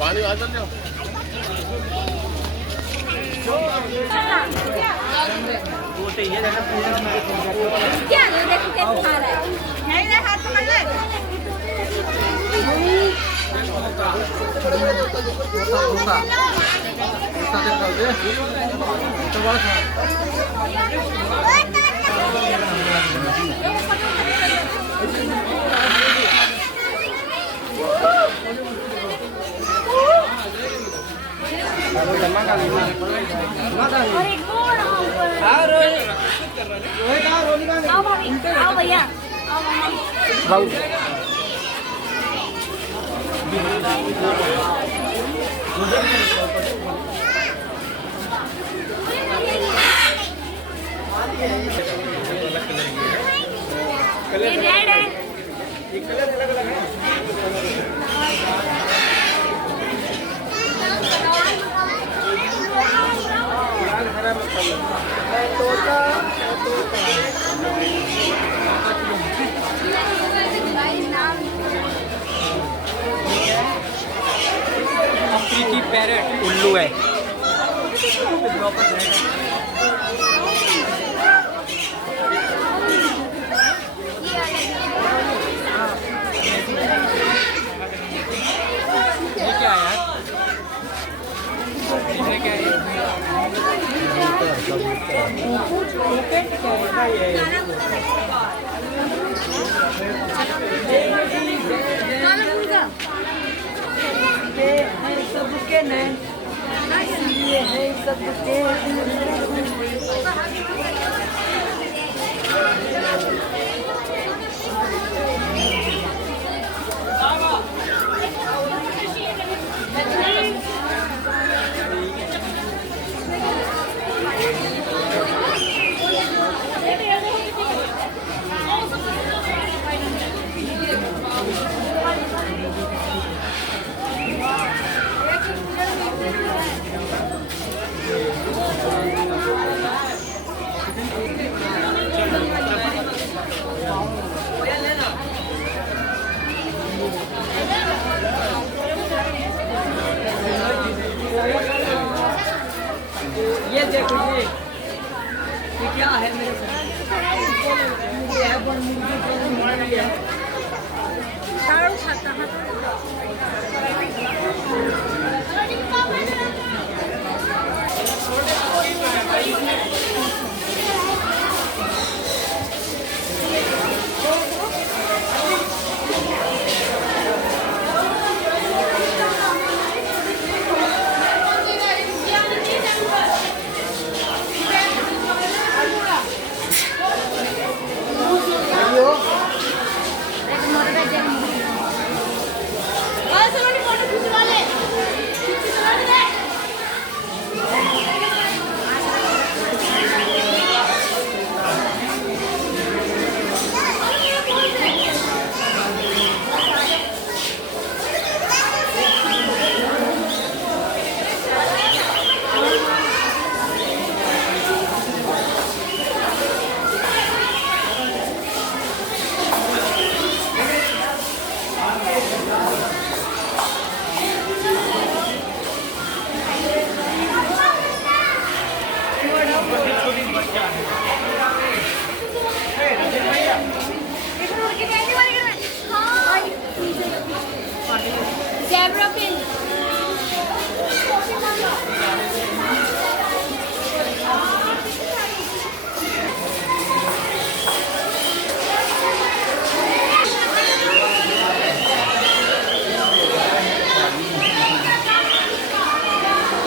पानी आ चल जाओ। क्या देखो कैसे खा रहा है। नहीं नहीं हाथ पकड़ ले। और एक और आओ भाभी आओ भैया आओ मम्मा ये रेड है ये कलर अलग अलग है अफ्रीकी पैरेट उल्लू है। ये क्या है यार? ये क्या है? सबके नैन ये है सबके ये देखो ये क्या है मेरे साथ? Zebra pin.